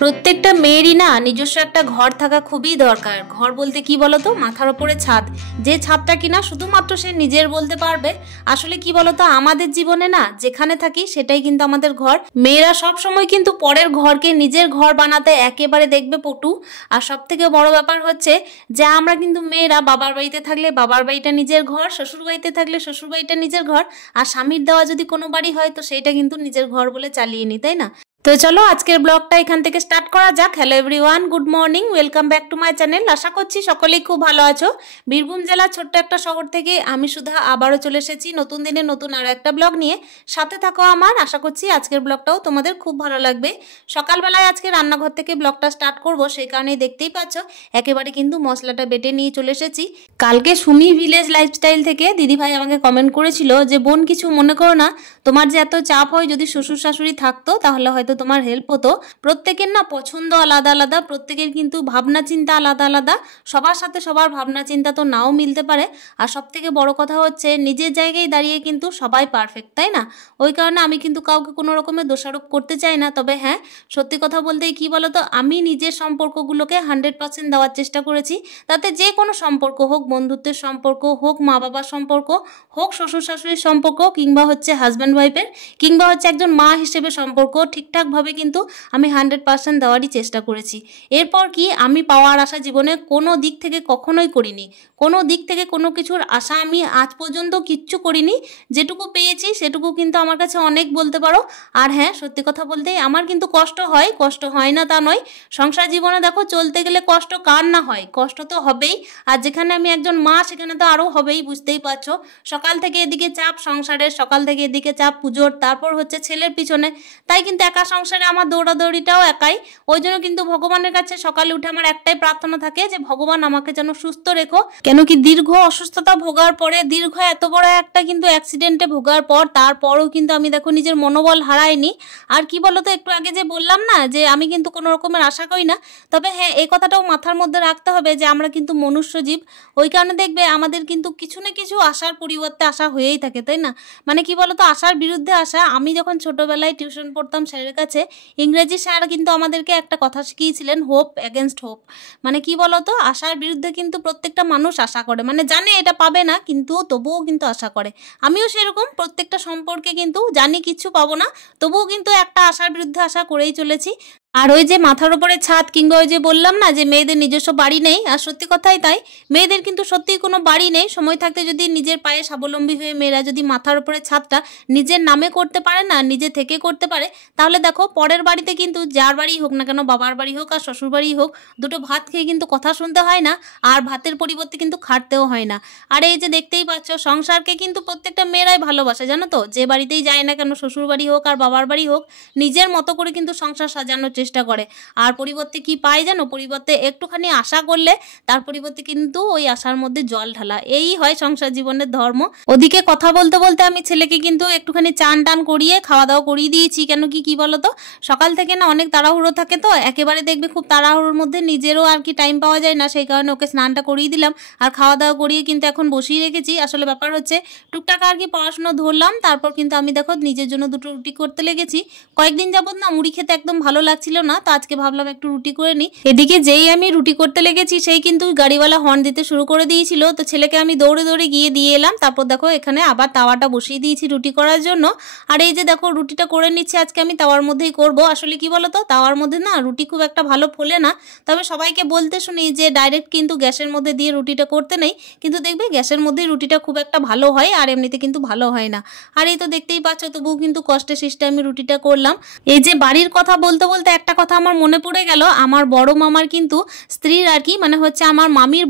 প্রত্যেকটা মেয়েরই না নিজস্ব একটা ঘর থাকা খুবই দরকার। ঘর বলতে কি বলতো, মাথার উপরে ছাদ, যে ছাদটা কিনা শুধুমাত্র সে নিজের বলতে পারবে। আসলে কি বলতো, আমাদের জীবনে না যেখানে থাকি সেটাই কিন্তু আমাদের ঘর। মেয়েরা সব সময় কিন্তু পরের ঘরকে নিজের ঘর বানাতে একেবারে দেখবে পটু। আর সব থেকে বড় ব্যাপার হচ্ছে যে আমরা কিন্তু মেয়েরা বাবার বাড়িতে থাকলে বাবার বাড়িটা নিজের ঘর, শ্বশুর বাড়িতে থাকলে শ্বশুর বাড়িটা নিজের ঘর, আর স্বামীর দেওয়া যদি কোনো বাড়ি হয় তো সেইটা কিন্তু নিজের ঘর বলে চালিয়ে নি, তাই না? তো চলো আজকের ব্লগটা এখান থেকে স্টার্ট করা যাক। Hello everyone, good morning, welcome back to my channel. আশা করছি সকলেই খুব ভালো আছো। বীরভূম জেলার ছোট্ট একটা শহর থেকে আমি সুধা আবারও চলে এসেছি নতুন দিনে নতুন আরো একটা ব্লগ নিয়ে। সাথে থাকো আমার, আশা করছি আজকের ব্লগটাও তোমাদের খুব ভালো লাগবে। সকালবেলায় আজকে রান্নাঘর থেকে ব্লগটা স্টার্ট করব, সেই কারণেই দেখতেই পাচ্ছ একেবারে কিন্তু মশলাটা বেটে নিয়ে চলে এসেছি। কালকে সুমি ভিলেজ লাইফস্টাইল থেকে দিদিভাই আমাকে কমেন্ট করেছিল যে বোন কিছু মনে করো না, তোমার যে এত চাপ হয়, যদি শ্বশুর শাশুড়ি থাকতো তাহলে হয়তো তোমার হেল্প হতো। প্রত্যেকের না পছন্দ আলাদা আলাদা, প্রত্যেকের কিন্তু ভাবনা চিন্তা আলাদা আলাদা, সবার সাথে সবার ভাবনা চিন্তা তো নাও মিলতে পারে। আর সব থেকে বড় কথা হচ্ছে নিজের জায়গায় দাঁড়িয়ে কিন্তু সবাই পারফেক্ট, তাই না? ওই কারণে আমি কিন্তু কাউকে কোনো রকমের দোষারোপ করতে চাই না। তবে হ্যাঁ, সত্যি কথা বলতে কি বলতো, আমি নিজের সম্পর্কগুলোকে 100% দেওয়ার চেষ্টা করেছি। তাতে যে কোনো সম্পর্ক হোক, বন্ধুত্বের সম্পর্ক হোক, মা বাবার সম্পর্ক হোক, শ্বশুর শাশুড়ির সম্পর্ক, কিংবা হচ্ছে হাজব্যান্ড ওয়াইফের, কিংবা হচ্ছে একজন মা হিসেবে সম্পর্ক, ঠিকঠাকভাবে কিন্তু আমি 100% দেওয়ারই চেষ্টা করেছি। এরপর কি, আমি পাওয়ার আশা জীবনে কোনো দিক থেকে কখনোই করিনি। কোনো দিক থেকে কোনো কিছুর আশা আমি আজ পর্যন্ত কিচ্ছু করিনি। যেটুকু পেয়েছি সেটুকু কিন্তু আমার কাছে অনেক বলতে পারো। আর হ্যাঁ, সত্যি কথা বলতে আমার কিন্তু কষ্ট হয়, কষ্ট হয় না তা নয়। সংসার জীবনে দেখো চলতে গেলে কষ্ট কার না হয়, কষ্ট তো হবেই। আর যেখানে আমি একজন মা সেখানে তো আরও হবেই, বুঝতেই পারছো। সকাল থেকে এদিকে চাপ সংসারের, সকাল থেকে এদিকে চাপ পুজোর, তারপর হচ্ছে ছেলের পিছনে। তাই কিন্তু একা সংসারে আমার দৌড়াদৌড়িটাও একাই। ওই জন্য কিন্তু ভগবানের কাছে সকালে উঠে আমার একটাই প্রার্থনা থাকে যে ভগবান আমাকে যেন সুস্থ রেখো। কেন কি, দীর্ঘ অসুস্থতা ভোগার পরে, দীর্ঘ এত বড় একটা কিন্তু অ্যাক্সিডেন্টে ভোগার পর, তারপরও কিন্তু আমি দেখো নিজের মনোবল হারাইনি। আর কি বলতো, একটু আগে যে বললাম না যে আমি কিন্তু কোনো রকমের আশা করি না। তবে হ্যাঁ, এই কথাটাও মাথার মধ্যে রাখতে হবে যে আমরা কিন্তু মনুষ্য জীব। ওই কারণে দেখবে আমাদের কিন্তু কিছু না কিছু আশার পরিবর্তে আশা হয়েই থাকে, তাই না? মানে কি বলতো, আশার বিরুদ্ধে আশা। আমি যখন ছোটবেলায় টিউশন পড়তাম স্যারের কাছে, ইংরেজি স্যার কিন্তু আমাদেরকে একটা কথা শিখিয়েছিলেন, হোপ এগেনস্ট হোপ। মানে কি বলতো, আশার বিরুদ্ধে কিন্তু প্রত্যেকটা মানুষ আশা করে, মানে জানে এটা পাবে না কিন্তু তবুও কিন্তু আশা করে। আমিও সেরকম, প্রত্যেকটা সম্পর্কে কিন্তু জানি কিচ্ছু পাবো না, তবুও কিন্তু একটা আশার বিরুদ্ধে আশা করেই চলেছি। আর ওই যে মাথার উপরে ছাদ, কিংবা ওই যে বললাম না যে মেয়েদের নিজস্ব বাড়ি নেই, আর সত্যি কথাই তাই। মেয়েদের কিন্তু সত্যিই কোনো বাড়ি নেই। সময় থাকতে যদি নিজের পায়ে স্বাবলম্বী হয়ে মেয়েরা যদি মাথার উপরে ছাদটা নিজের নামে করতে পারে না, নিজে থেকে করতে পারে, তাহলে দেখো পরের বাড়িতে কিন্তু যার বাড়ি হোক না কেন, বাবার বাড়ি হোক আর শ্বশুর বাড়ি হোক, দুটো ভাত খেয়ে কিন্তু কথা শুনতে হয় না, আর ভাতের পরিবর্তে কিন্তু খাটতেও হয় না। আর এই যে দেখতেই পাচ্ছ, সংসারকে কিন্তু প্রত্যেকটা মেয়েরাই ভালোবাসে, জানো তো। যে বাড়িতেই যায় না কেন, শ্বশুর বাড়ি হোক আর বাবার বাড়ি হোক, নিজের মতো করে কিন্তু সংসার সাজানোর চেষ্টা করে। আর পরিবর্তে কি পায় জানো, পরিবর্তে একটুখানি আশা করলে তার পরিবর্তে কিন্তু ওই আশার মধ্যে জল ঢালা। এই হয় সংসার জীবনের ধর্ম। ওদিকে কথা বলতে বলতে আমি ছেলেকে কিন্তু একটুখানি চান টান করিয়ে খাওয়া দাওয়া করিয়ে দিয়েছি। কেন কি বলতো, সকাল থেকে না অনেক তাড়াহুড়ো থাকে, তো একেবারে দেখবে খুব তাড়াহুড়োর মধ্যে নিজেরও আর কি টাইম পাওয়া যায় না, সেই কারণে ওকে স্নানটা করিয়ে দিলাম আর খাওয়া দাওয়া করিয়ে কিন্তু এখন বসিয়ে রেখেছি। আসলে ব্যাপার হচ্ছে টুকটাক আর কি পড়াশোনা ধরলাম, তারপর কিন্তু আমি দেখো নিজের জন্য দুটো রুটি করতে লেগেছি। কয়েকদিন যাবত না মুড়ি খেতে একদম ভালো লাগছিল না, তো আজকে ভাবলাম একটু রুটি করে নিই। এদিকে যেই আমি রুটি করতে লেগেছি সেই কিন্তু গাড়িওয়ালা হর্ন দিতে শুরু করে দিয়েছিল, তো ছেলেকে আমি দৌড়ে দৌড়ে গিয়ে দিয়ে এলাম। তারপর দেখো এখানে আবার তাওয়াটা বসিয়ে দিয়েছি রুটি করার জন্য। আর এই যে দেখো রুটিটা করে নিচ্ছি, আজকে আমি তাওয়ার মধ্যেই করব। আসলে কি বলতো, তাওয়ার মধ্যে না রুটি খুব একটা ভালো ফোলে না। তবে সবাইকে বলতে শুনি যে ডাইরেক্ট কিন্তু গ্যাসের মধ্যে দিয়ে রুটিটা করতে নেই, কিন্তু দেখবে গ্যাসের মধ্যেই রুটিটা খুব একটা ভালো হয়, আর এমনিতে কিন্তু ভালো হয় না। আর এই তো দেখতেই পাচ্ছ, তবুও কিন্তু কষ্টে সৃষ্টে আমি রুটিটা করলাম। এই যে বাড়ির কথা বলতে বলতে একটা কথা আমার মনে পড়ে গেল। আমার বড় মামার কিন্তু স্ত্রীর আর কি, মানে হচ্ছে আমার মামির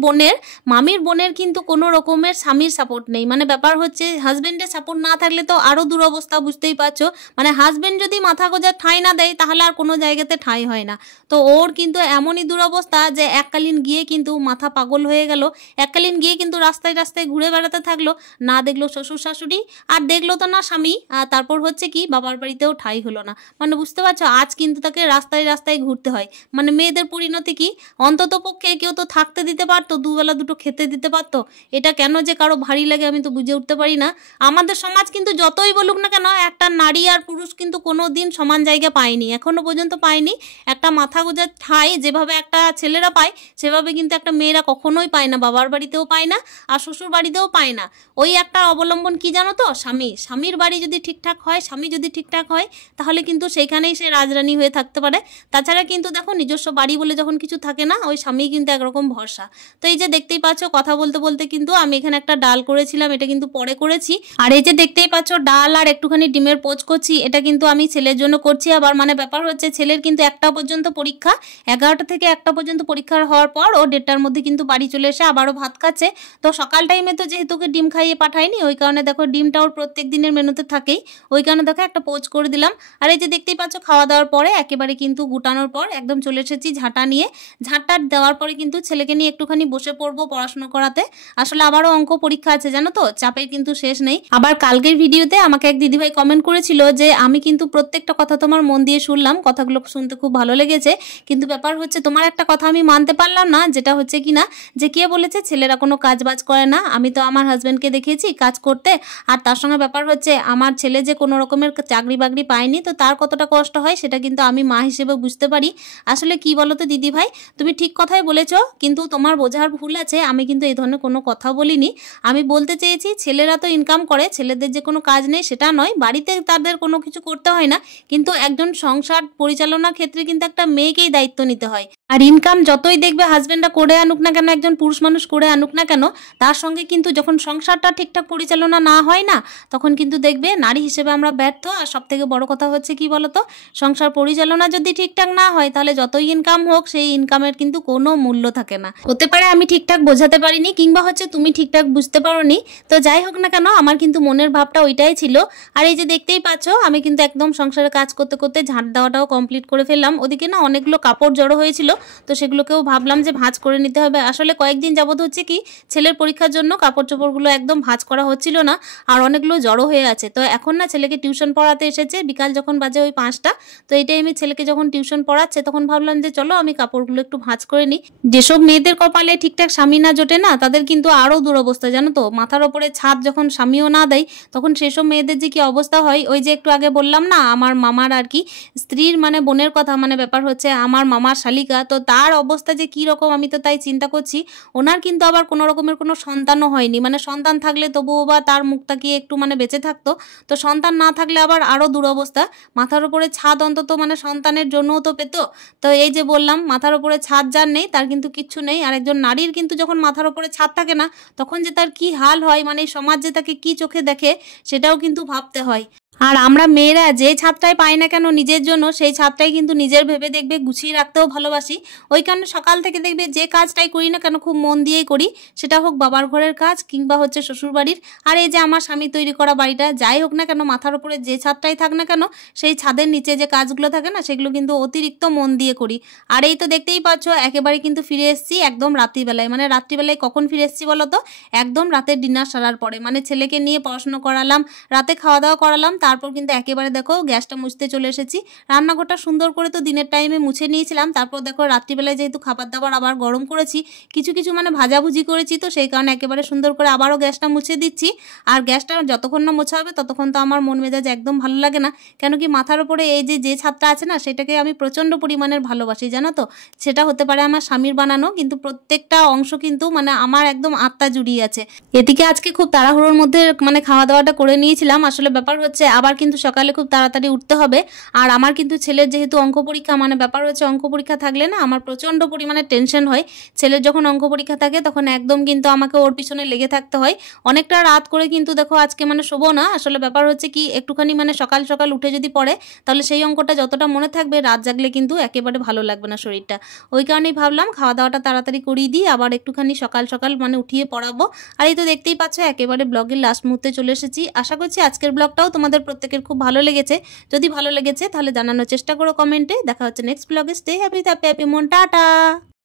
বোনের কিন্তু কোনো রকমের স্বামীর সাপোর্ট নেই। মানে ব্যাপার হচ্ছে হাজবেন্ডের সাপোর্ট না থাকলে তো আরো দুরবস্থা, বুঝতেই পারছো। মানে হাজবেন্ড যদি মাথা গোঁজার ঠাঁই না দেয় তাহলে আর কোনো জায়গাতে ঠাঁই হয় না। তো ওর কিন্তু এমনই দুরবস্থা যে এককালীন গিয়ে কিন্তু মাথা পাগল হয়ে গেল। এককালীন গিয়ে কিন্তু রাস্তায় রাস্তায় ঘুরে বেড়াতে থাকলো, না দেখলো শ্বশুর শাশুড়ি, আর দেখলো তো না স্বামী, আর তারপর হচ্ছে কি বাবার বাড়িতেও ঠাঁই হলো না। মানে বুঝতে পারছো, আজ কিন্তু তাকে রাস্তায় রাস্তায় ঘুরতে হয়। মানে মেয়েদের পরিণতি কি? অন্তত পক্ষে কেউ তো থাকতে দিতে পারতো, দুবেলা দুটো খেতে দিতে পারতো। এটা কেন যে কারো ভারী লাগে আমি তো বুঝে উঠতে পারি না। আমাদের সমাজ কিন্তু যতই বলুক না কেন, একটা নারী আর পুরুষ কিন্তু কোনো দিন সমান জায়গা পায়নি, এখনো পর্যন্ত পায়নি। একটা মাথা গোঁজার ঠাঁই যেভাবে একটা ছেলেরা পায়, সেভাবে কিন্তু একটা মেয়েরা কখনোই পায় না, বাবার বাড়িতেও পায় না আর শ্বশুর বাড়িতেও পায় না। ওই একটা অবলম্বন কি জানো তো? স্বামী। স্বামীর বাড়ি যদি ঠিকঠাক হয়, স্বামী যদি ঠিকঠাক হয়, তাহলে কিন্তু সেইখানেই সে রাজরানী হয়ে থাকতে পারে। তাছাড়া কিন্তু দেখো, নিজস্ব বাড়ি বলে যখন কিছু থাকে না, ওই স্বামী কিন্তু একরকম ভরসা। তো এই যে দেখতেই পাচ্ছ, কথা বলতে বলতে কিন্তু আমি এখানে একটা ডাল করেছিলাম, এটা কিন্তু পরে করেছি। আর এই যে দেখতেই পাচ্ছ, ডাল আর একটুখানি ডিমের পোচ করছি, এটা কিন্তু আমি ছেলের জন্য করছি। আবার মানে ব্যাপার হচ্ছে, ছেলের কিন্তু 1টা পর্যন্ত পরীক্ষা, 11টা থেকে 1টা পর্যন্ত পরীক্ষা হওয়ার পর ও 1:30টার মধ্যে কিন্তু বাড়ি চলে এসে আবারও ভাত খাচ্ছে। তো সকাল টাইমে তো যেহেতু ওকে ডিম খাইয়ে পাঠাইনি, ওই কারণে দেখো ডিমটা ওর প্রত্যেক দিনের মেনুতে থাকেই, ওই কারণে দেখো একটা পোচ করে দিলাম। আর এই যে দেখতেই পাচ্ছ, খাওয়া দাওয়ার পরে একেবারে কিন্তু গুটানোর পর একদম চলে এসেছি ঝাঁটা নিয়ে। ঝাঁটা দেওয়ার পরে কিন্তু ছেলেকে নিয়ে একটুখানি বসে পড়বো পড়াশোনা করাতে। আসলে আবারও অঙ্ক পরীক্ষা আছে জানো তো, চাপের কিন্তু শেষ নেই। আবার কালকের ভিডিওতে আমাকে এক দিদিভাই কমেন্ট করেছিল যে আমি কিন্তু প্রত্যেকটা কথা তোমার মন দিয়ে শুনলাম, কথাগুলো শুনতে খুব ভালো লেগেছে, কিন্তু ব্যাপার হচ্ছে তোমার একটা কথা আমি মানতে পারলাম না, যেটা হচ্ছে কিনা যে কে বলেছে ছেলেরা কোনো কাজ বাজ করে না। আমি তো আমার হাজব্যান্ডকে দেখেছি কাজ করতে, আর তার সঙ্গে ব্যাপার হচ্ছে আমার ছেলে যে কোনো রকমের চাকরি বাকরি পায়নি, তো তার কতটা কষ্ট হয় সেটা কিন্তু আমি মা হিসেবে বুঝতে পারি। আসলে কি বলো তো দিদি ভাই, তুমি ঠিক কথাই বলেছো, কিন্তু তোমার বোঝার ভুল আছে। আমি কিন্তু এই ধরনের কোনো কথা বলিনি। আমি বলতে চেয়েছি ছেলেরা তো ইনকাম করে, ছেলেদের যে কোনো কাজ নেই সেটা নয়, বাড়িতে তাদের কোনো কিছু করতে হয় না, কিন্তু একজন সংসার পরিচালনার ক্ষেত্রে কিন্তু একটা মেয়েকেই দায়িত্ব নিতে হয়। আর ইনকাম যতই দেখবে হাজবেন্ডরা করে আনুক না কেন, একজন পুরুষ মানুষ করে আনুক না কেন, তার সঙ্গে কিন্তু যখন সংসারটা ঠিকঠাক পরিচালনা না হয় না, তখন কিন্তু দেখবে নারী হিসেবে আমরা ব্যর্থ। আর সব থেকে বড় কথা হচ্ছে কি বলতো, সংসার পরিচালনা যদি ঠিকঠাক না হয়, তাহলে যতই ইনকাম হোক, সেই ইনকামের কিন্তু কোনো মূল্য থাকে না। হতে পারে আমি ঠিকঠাক বোঝাতে পারিনি, কিংবা হচ্ছে তুমি ঠিকঠাক বুঝতে পারোনি, তো যাই হোক না কেন, আমার কিন্তু মনের ভাবটা ওইটাই ছিল। আর এই যে দেখতেই পাচ্ছ, আমি কিন্তু একদম সংসারে কাজ করতে করতে ঝাঁট দেওয়াটাও কমপ্লিট করে ফেললাম। ওদিকে না অনেকগুলো কাপড় জড়ো হয়েছিল, তো সেগুলোকেও ভাবলাম যে ভাঁজ করে নিতে হবে। আসলে কয়েকদিন যাবত হচ্ছে কি, ছেলের পরীক্ষার জন্য কাপড় চোপড়গুলো একদম ভাঁজ করা হচ্ছিল না, আর অনেকগুলো জড়ো হয়ে আছে। তো এখন না ছেলেকে টিউশন পড়াতে এসেছে, বিকাল যখন বাজে ওই 5টা, তো এই টাইমে ছেলেকে যখন টিউশন পড়াচ্ছে, তখন ভাবলাম যে চলো আমি কাপড়গুলো একটু ভাঁজ করে নিই। যেসব মেয়েদের কপালে ঠিকঠাক স্বামী না জোটে না, তাদের কিন্তু আরও দুরবস্থা জানো তো। মাথার ওপরে ছাদ যখন স্বামীও না দেয়, তখন সেসব মেয়েদের যে কি অবস্থা হয়, ওই যে একটু আগে বললাম না আমার মামার আর কি স্ত্রীর মানে বোনের কথা, মানে ব্যাপার হচ্ছে আমার মামার শালিকা, তো তার অবস্থা যে কি রকম আমি তো তাই চিন্তা করছি। ওনার কিন্তু আবার কোনো রকমের কোনো সন্তানও হয়নি, মানে সন্তান থাকলে তবুও বা তার মুখটা কি একটু মানে বেঁচে থাকতো, তো সন্তান না থাকলে আবার আরও দুরবস্থা। মাথার উপরে ছাদ অন্তত মানে সন্তানের জন্যও তো পেতো। তো এই যে বললাম, মাথার উপরে ছাদ যার নেই তার কিন্তু কিচ্ছু নেই। আর একজন নারীর কিন্তু যখন মাথার উপরে ছাদ থাকে না, তখন যে তার কি হাল হয়, মানে সমাজ যে তাকে কি চোখে দেখে, সেটাও কিন্তু ভাবতে হয়। আর আমরা মেয়েরা যে ছাদটাই পাই না কেন নিজের জন্য, সেই ছাদটাই কিন্তু নিজের ভেবে দেখবে গুছিয়ে রাখতেও ভালোবাসি। ওই কারণে সকাল থেকে দেখবে যে কাজটাই করি না কেন খুব মন দিয়েই করি, সেটা হোক বাবার ঘরের কাজ কিংবা হচ্ছে শ্বশুরবাড়ির। আর এই যে আমার স্বামী তৈরি করা বাড়িটা, যাই হোক না কেন, মাথার উপরে যে ছাদটাই থাক না কেন, সেই ছাদের নিচে যে কাজগুলো থাকে না, সেগুলো কিন্তু অতিরিক্ত মন দিয়ে করি। আর এই তো দেখতেই পাচ্ছ, একেবারে কিন্তু ফিরে এসেছি একদম রাত্রিবেলায়। মানে রাত্রিবেলায় কখন ফিরে এসেছি বলো তো? একদম রাতের ডিনার সারার পরে, মানে ছেলেকে নিয়ে পড়াশোনা করালাম, রাতে খাওয়া দাওয়া করালাম, তারপর কিন্তু একেবারে দেখো গ্যাসটা মুছতে চলে এসেছি। রান্নাঘরটা সুন্দর করে তো দিনের টাইমে মুছে নিয়েছিলাম, তারপর দেখো রাত্রিবেলায় যেহেতু খাবার দাবার আবার গরম করেছি, কিছু কিছু মানে ভাজাভুজি করেছি, তো সেই কারণে একেবারে সুন্দর করে আবারও গ্যাসটা মুছে দিচ্ছি। আর গ্যাসটা যতক্ষণ না মোছা হবে ততক্ষণ তো আমার মন মেজাজ একদম ভালো লাগে না, কেন কি মাথার উপরে এই যে ছাদটা আছে না, সেটাকে আমি প্রচণ্ড পরিমাণের ভালোবাসি জানো তো। সেটা হতে পারে আমার স্বামীর বানানো, কিন্তু প্রত্যেকটা অংশ কিন্তু মানে আমার একদম আত্মা জুড়িয়ে আছে। এদিকে আজকে খুব তাড়াহুড়োর মধ্যে মানে খাওয়া দাওয়াটা করে নিয়েছিলাম। আসলে ব্যাপার হচ্ছে আবার কিন্তু সকালে খুব তাড়াতাড়ি উঠতে হবে। আর আমার কিন্তু ছেলের যেহেতু অঙ্ক পরীক্ষা, মানে ব্যাপার হচ্ছে অঙ্ক পরীক্ষা থাকলে না আমার প্রচণ্ড পরিমাণে টেনশন হয়। ছেলের যখন অঙ্ক পরীক্ষা থাকে তখন একদম কিন্তু আমাকে ওর পিছনে লেগে থাকতে হয়। অনেকটা রাত করে কিন্তু দেখো আজকে মানে শোবো না। আসলে ব্যাপার হচ্ছে কি, একটুখানি মানে সকাল সকাল উঠে যদি পড়ে, তাহলে সেই অঙ্কটা যতটা মনে থাকবে, রাত জাগলে কিন্তু একেবারে ভালো লাগবে না শরীরটা। ওই কারণেই ভাবলাম খাওয়া দাওয়াটা তাড়াতাড়ি করিয়ে দিই, আবার একটুখানি সকাল সকাল মানে উঠিয়ে পড়াবো। আর এই তো দেখতেই পাচ্ছ একেবারে ব্লগের লাস্ট মুহূর্তে চলে এসেছি। আশা করছি আজকের ব্লগটাও তোমাদের প্রত্যেকের খুব ভালো লেগেছে। যদি ভালো লেগেছে তাহলে জানানোর চেষ্টা করো কমেন্টে। দেখা হচ্ছে নেক্সট ব্লগে। স্টে হ্যাপি, হ্যাপি মন, টাটা।